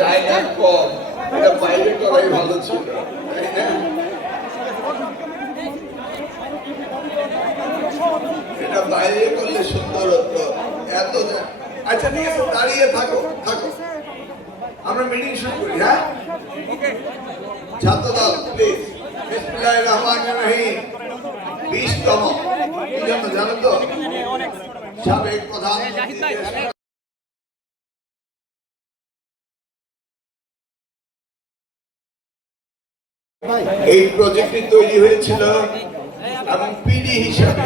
জায়গা কম, এটা বাইরে করাই ভালো ছিল, তাই না? এটা বাইরে করলে সুন্দর হতো। এত আচ্ছা ঠিক আছে, দাঁড়িয়ে থাকো থাকো, আমরা মিটিং শুরু করি। হ্যাঁ, ছাত্রদল প্লিজ। বিসমিল্লাহির রহমানির রহিম। 20তম কি জন্য জানো তো? সাবেক প্রধানমন্ত্রী এই প্রজেক্টটি তৈরি হয়েছিল এবং পিডি হিসাবে